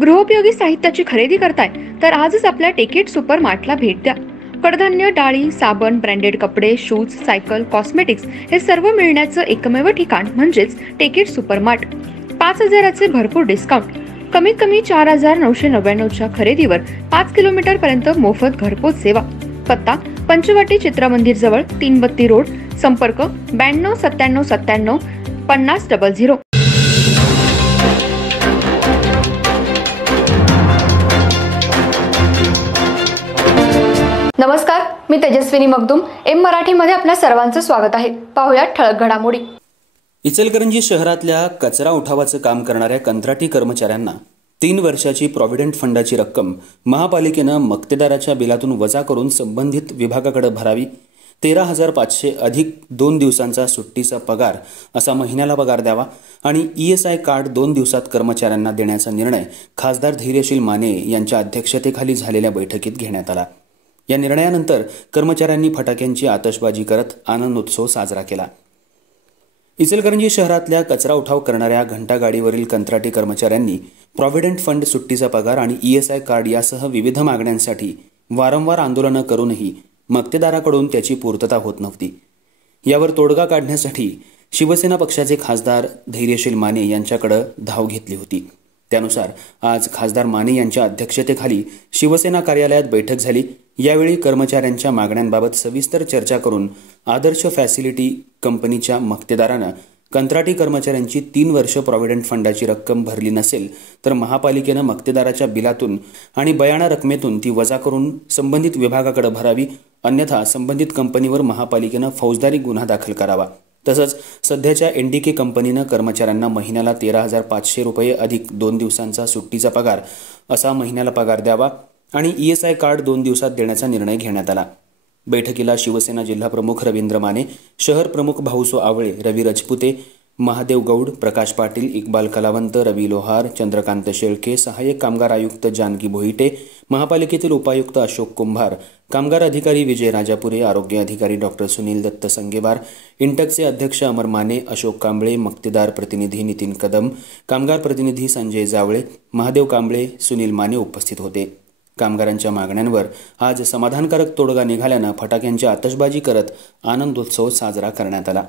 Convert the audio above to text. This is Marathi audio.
गृहोपयोगी साहित्याची खरेदी करताय तर आजच आपल्या टेकेट सुपर मार्टला भेट द्या। कडधान्य, डाळी, साबण, ब्रँडेड कपडे, शूज, सायकल, कॉस्मेटिक्स हे सर्व मिळण्याचं एकमेव ठिकाण म्हणजेच टेकेट सुपर मार्ट। 5,000चे भरपूर डिस्काउंट, कमीत कमी 4,999च्या खरेदीवर 5 किलोमीटर पर्यंत मोफत घरपोच सेवा। पत्ता पंचवटी चित्रमंदिर जवळ, 3 बत्ती रोड। संपर्क 92 97 97 50 00। नमस्कार, मी तेजस्विनी मगदूम। एम मराठीमध्ये आपल्या सर्वांचं स्वागत आहे। पाहूया ठळक घडामोडी। इचलकरंजी शहरातल्या कचरा उठावाचं काम करणाऱ्या कंत्राटी कर्मचाऱ्यांना 3 वर्षाची प्रॉव्हिडंट फंडाची रक्कम महापालिकेनं मक्तेदाराच्या बिलातून वजा करून संबंधित विभागाकडे भरावी। 13,500 अधिक 2 दिवसांचा सुट्टीचा पगार असा महिन्याला पगार द्यावा आणि ESI कार्ड 2 दिवसात कर्मचाऱ्यांना देण्याचा निर्णय खासदार धैर्यशील माने यांच्या अध्यक्षतेखाली झालेल्या बैठकीत घेण्यात आला। या निर्णयानंतर कर्मचाऱ्यांनी फटाक्यांची आतषबाजी करत आनंदोत्सव साजरा केला। इचलकरंजी शहरातल्या कचरा उठाव करणाऱ्या घंटागाडीवरील कंत्राटी कर्मचाऱ्यांनी प्रॉव्हिडंट फंड, सुट्टीचा पगार आणि ESI कार्ड यासह विविध मागण्यांसाठी वारंवार आंदोलनं करूनही मक्तेदाराकडून त्याची पूर्तता होत नव्हती। यावर तोडगा काढण्यासाठी शिवसेना पक्षाचे खासदार धैर्यशील माने यांच्याकडे धाव घेतली होती। त्यानुसार आज खासदार माने यांच्या अध्यक्षतेखाली शिवसेना कार्यालयात बैठक झाली। यावेळी कर्मचाऱ्यांच्या मागण्यांबाबत सविस्तर चर्चा करून आदर्श फॅसिलिटी कंपनीच्या मक्तेदारानं कंत्राटी कर्मचाऱ्यांची 3 वर्ष प्रॉव्हिडंट फंडाची रक्कम भरली नसेल तर महापालिकेनं मक्तेदाराच्या बिलातून आणि बयाणा रकमेतून ती वजा करून संबंधित विभागाकडे भरावी, अन्यथा संबंधित कंपनीवर महापालिकेनं फौजदारी गुन्हा दाखल करावा। तसंच सध्याच्या NDK कंपनीनं कर्मचाऱ्यांना महिन्याला 13,500 रुपये अधिक 2 दिवसांचा सुट्टीचा पगार असा महिन्याला पगार द्यावा आणि ESI कार्ड 2 दिवसात देण्याचा निर्णय घेण्यात आला। बैठकीला शिवसेना जिल्हा प्रमुख रवींद्र माने, शहर प्रमुख भाऊसो आवळे, रवी रजपुते, महादेव गौड, प्रकाश पाटील, इक्बाल कलावंत, रवी लोहार, चंद्रकांत शेळके, सहाय्यक कामगार आयुक्त जानकी भोईटे, महापालिकेतील उपायुक्त अशोक कुंभार, कामगार अधिकारी विजय राजापुरे, आरोग्य अधिकारी डॉक्टर सुनील दत्त संगेवार, इंटकचे अध्यक्ष अमर माने, अशोक कांबळे, मक्तेदार प्रतिनिधी नितीन कदम, कामगार प्रतिनिधी संजय जावळे, महादेव कांबळे, सुनील माने उपस्थित होते। कामगारांच्या मागण्यांवर आज समाधानकारक तोडगा निघाल्यानं फटाक्यांची आतषबाजी करत आनंदोत्सव साजरा करण्यात आला।